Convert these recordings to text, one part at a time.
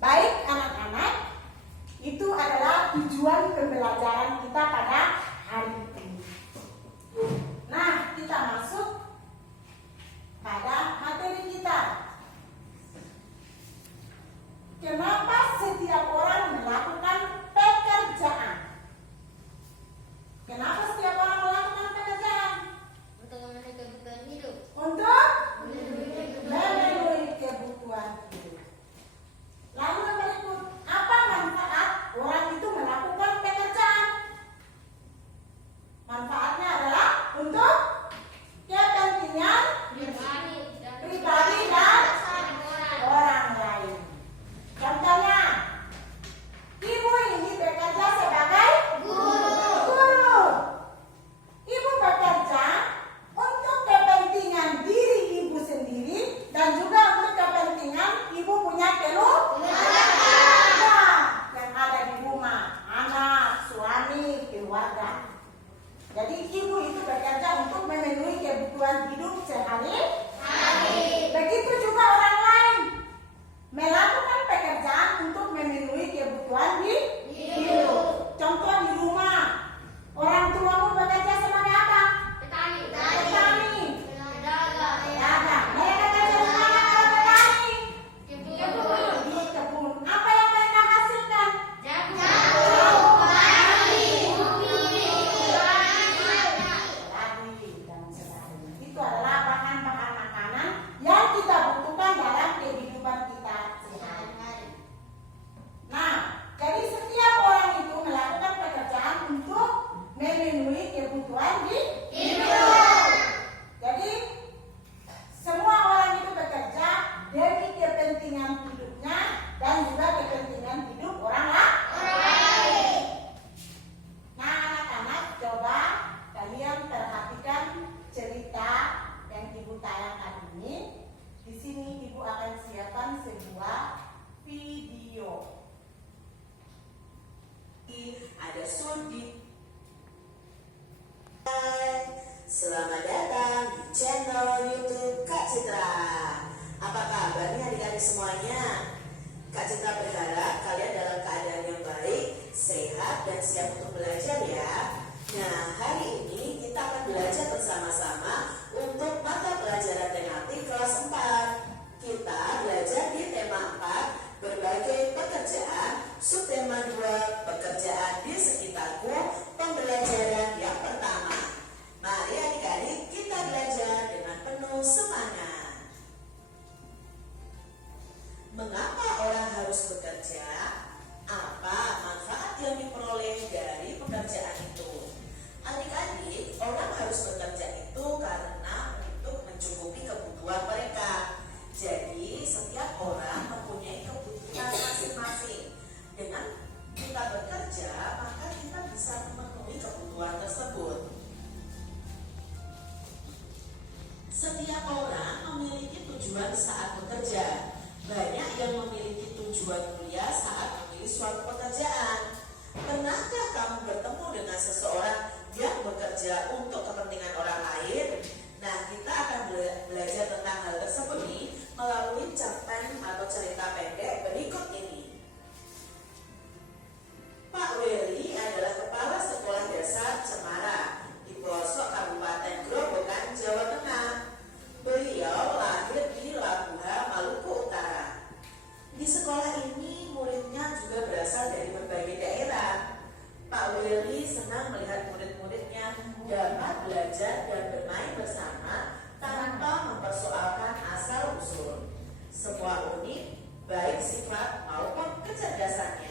Baik anak-anak, itu adalah tujuan pembelajaran kita pada hari ini. Nah, kita masuk pada materi kita. Kenapa setiap orang melakukan pekerjaan? Kenapa setiap orang melakukan pekerjaan? Untuk memenuhi kebutuhan hidup. Untuk memenuhi kebutuhan hidup. Lalu yang berikut, apa manfaat orang itu melakukan pekerjaan? Manfaatnya adalah untuk kepentingan pribadi dan orang lain. Contohnya, ibu ini bekerja sebagai guru. Ibu bekerja untuk kepentingan diri ibu sendiri dan juga untuk kepentingan ibu punya keluarga yang ada di rumah, anak, suami, keluarga. Jadi ibu itu bekerja untuk memenuhi kebutuhan hidup sehari-hari. Begitu juga orang lain melakukan pekerjaan untuk memenuhi kebutuhan hidup. Contoh di rumah, orang tuamu bekerja sebagai apa? Petani. Pedagang. Mereka kerja di mana kalau petani? Di kebun. Apa yang mereka hasilkan? Dan sebagainya. Itu adalah bahan-bahan makanan yang kita butuhkan dalam kehidupan kita sehari-hari. Nah, jadi setiap orang itu melakukan pekerjaan untuk memenuhi kebutuhan hidup. Jadi semua orang itu bekerja demi kepentingan hidupnya dan juga kepentingan hidup orang lain. Nah, anak-anak, coba kalian perhatikan cerita yang ibu tayangkan ini. Di sini ibu akan siapkan sebuah video. Ada Sudi. Hai, selamat datang di channel YouTube Kak Citra. Apa kabarnya adik-adik semuanya? Kak Citra berharap kalian dalam keadaan yang baik, sehat, dan siap untuk belajar ya. Nah, hari ini kita akan belajar bersama-sama untuk mata pelajaran tematik kelas 4. Kita belajar di tema 4, berbagai pekerjaan, subtema 2, pekerjaan di sekitarku, pembelajaran yang pertama. Mari adik-adik kita belajar dengan penuh semangat. Mengapa orang harus bekerja? Apa manfaat yang diperoleh dari pekerjaan itu? Adik-adik, orang harus bekerja itu karena untuk mencukupi kebutuhan mereka. Jadi, setiap orang mempunyai kebutuhan masing-masing. Dengan kita bekerja, maka kita bisa memenuhi kebutuhan tersebut. Setiap orang memiliki tujuan saat bekerja. Banyak yang memiliki tujuan mulia saat memilih suatu pekerjaan. Pernahkah kamu bertemu dengan seseorang yang bekerja untuk kepentingan orang lain? Nah, kita akan belajar tentang hal tersebut nih melalui cerpen atau cerita pendek berikut ini. Pak Weli adalah kepala sekolah dasar Cemara di pelosok Kabupaten Grobogan, Jawa Tengah. Beliau lahir di Labuha, Maluku Utara. Di sekolah ini muridnya juga berasal dari berbagai daerah. Pak Weli senang melihat murid-muridnya dapat belajar dan bermain bersama tanpa mempersoalkan asal-usul. Semua unik, baik sifat maupun kecerdasannya.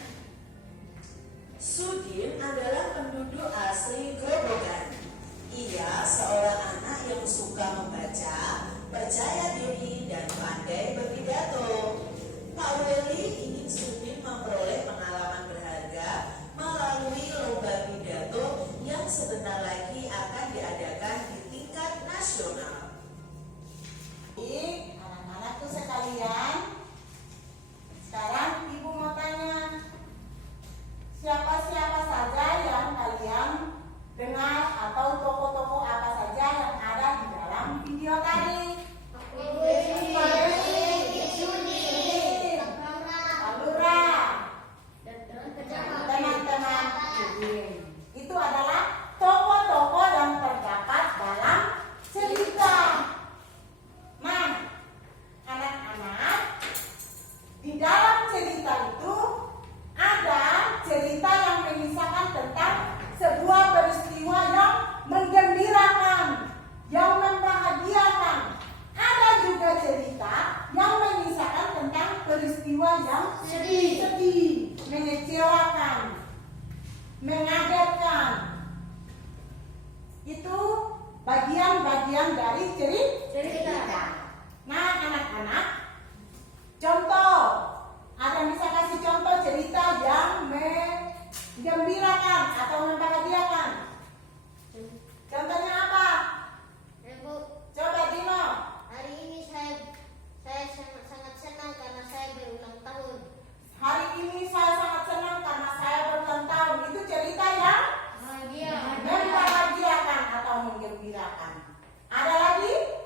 Sudin adalah penduduk asli Grobogan. Ia seorang anak yang suka membaca, percaya diri, dan pandai berpidato. Pak Weli ingin Sudin memperoleh pengalaman berharga melalui lomba pidato yang sebentar lagi akan diadakan di tingkat nasional. Anak-anakku sekalian, sekarang ibu mau tanya, siapa-siapa saja yang kalian lagi cerita. Nah, anak-anak, contoh. Ada yang bisa kasih contoh cerita yang menggembirakan atau membahagiakan? Contohnya apa? Ibu, Coba Dino. hari ini saya sangat senang karena saya berulang tahun. Hari ini saya sangat senang karena saya berulang tahun. Itu cerita yang Bahagia. membahagiakan atau menggembirakan. Ada lagi?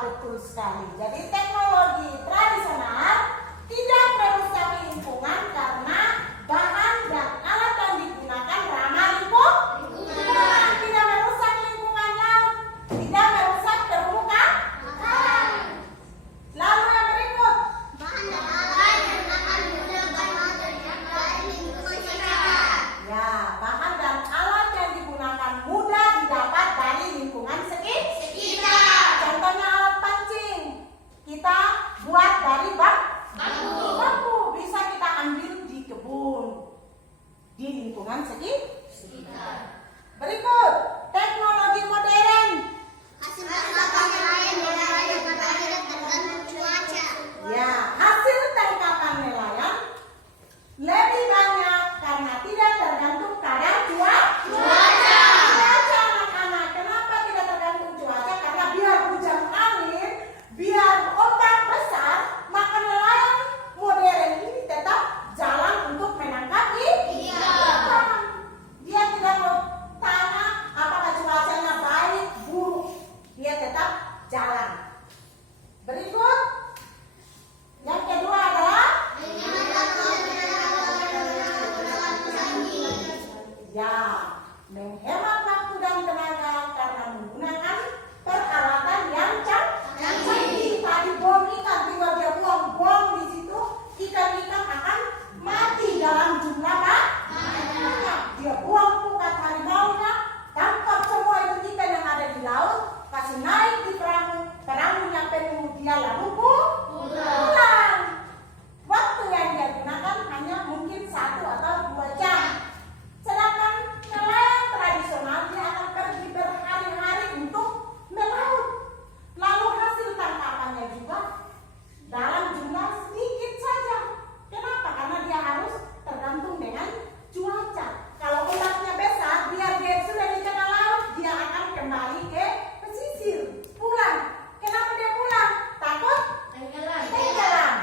betul sekali. Jadi teknologi tradisional tidak merusak lingkungan karena bahan dan alat yang digunakan ramah lingkungan. Tidak merusak lingkungan laut, tidak merusak terumbu karang. Lalu yang berikut, Bahan dan alat yang akan menggunakan dari lingkungan sekitar. ya, bahan dan alat yang digunakan mudah didapat dari lingkungan sekitar. Contohnya alat pancing, kita buat dari bambu, bisa kita ambil di kebun, di lingkungan sekitar. Berikut, teknologi modern. Hasil tangkapan nelayan yang tidak tergantung cuaca. Ya, hasil tangkapan nelayan lebih banyak karena tidak tergantung pada cuaca. Anak-anak, kenapa tidak tergantung cuaca? Karena biar hujan angin, biar ombak besar, maka nelayan modern ini tetap jalan untuk menangkap ikan. Dia tidak mau tanya apakah cuacanya baik, buruk, dia tetap jalan. Berikut, yang kedua adalah ya, menghemat waktu dan tenaga karena menggunakan peralatan yang canggih. Tadi bom ikan, tinggal dia buang di situ, ikan-ikan akan mati dalam jumlah banyak. Dia buang pukat harimaunya, tangkap semua itu ikan yang ada di laut, kasih naik di perahunya penuh, dia lalu pulang. Waktu yang dia gunakan hanya mungkin 1 atau 2 jam. Sedangkan nelayan tradisional dia akan pergi berhari-hari untuk melaut. Lalu hasil tangkapannya juga dalam jumlah sedikit saja. Kenapa? Karena dia harus tergantung dengan cuaca. Kalau ombaknya besar, biar dia sudah di tengah laut, dia akan kembali ke pesisir, pulang. Kenapa dia pulang? Takut tenggelam.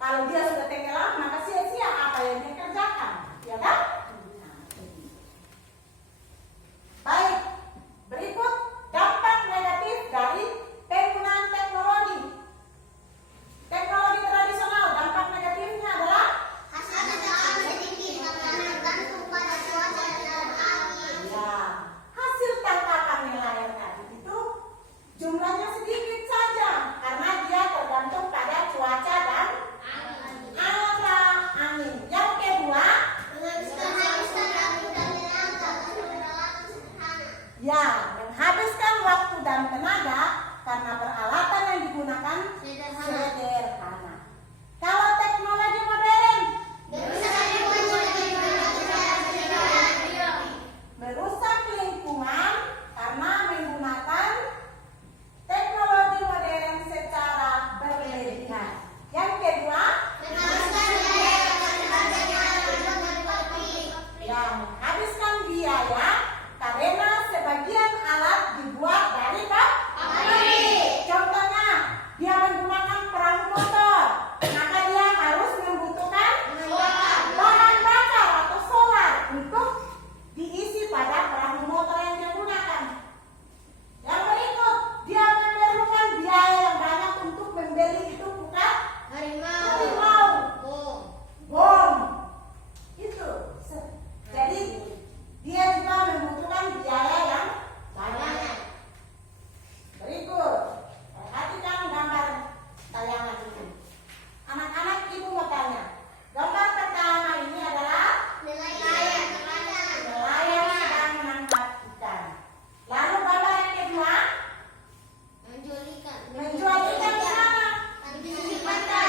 Kalau dia sudah tenggelam, maka sia-sia apa yang dia kerjakan, ya kan? Baik, berikut dampak negatif dari penggunaan teknologi. Teknologi tradisional, dampak negatifnya adalah Hasil tangkapan sedikit karena tergantung pada cuaca dan angin. ya, hasil tangkapan nelayan tadi itu jumlahnya sedikit saja karena dia tergantung pada cuaca dan angin. Yang kedua, Menghabiskan waktu dan tenaga karena peralatan sederhana. ya, menghabiskan waktu dan tenaga karena peralatan yang digunakan sederhana. Kalau teknologi modern merusak lingkungan karena menggunakan teknologi modern secara berlebihan. Yang kedua, ya, menghabiskan biaya karena sebagian alat dibuat dari pabrik. Contohnya, dia menggunakan perahu motor, maka dia harus membutuhkan bahan bakar atau solar untuk diisi pada perahu motor yang dia gunakan. Yang berikut, dia memerlukan biaya yang banyak untuk membeli itu pukat harimau, bom. Itu. Jadi dia juga membutuhkan biaya yang banyak. Berikut, perhatikan gambar tayangan ini. Anak-anak, ibu mau tanya. Gambar pertama ini adalah nelayan sedang menangkap ikan. Lalu gambar yang kedua, menjual ikan di mana?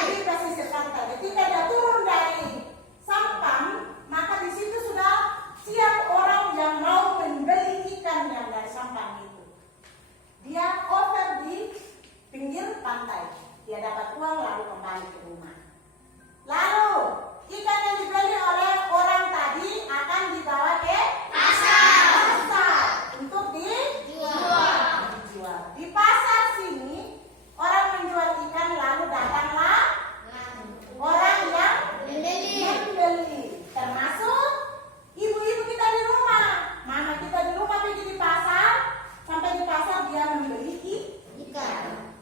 Di pesisir pantai. Ketika dia turun dari sampan, maka di situ sudah siap orang yang mau membeli ikan yang dari sampan itu. Dia offer di pinggir pantai. Dia dapat uang lalu kembali ke rumah. Lalu ikan yang dibeli oleh orang tadi akan dibawa ke pasar untuk dijual. Di pasar sini orang menjual ikan lalu datanglah orang yang membeli, termasuk ibu-ibu kita di rumah. Mama kita di rumah pergi di pasar, sampai di pasar dia membeli ikan.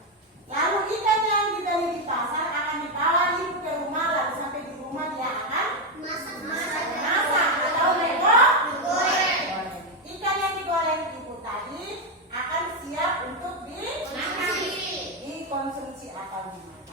tahu gimana.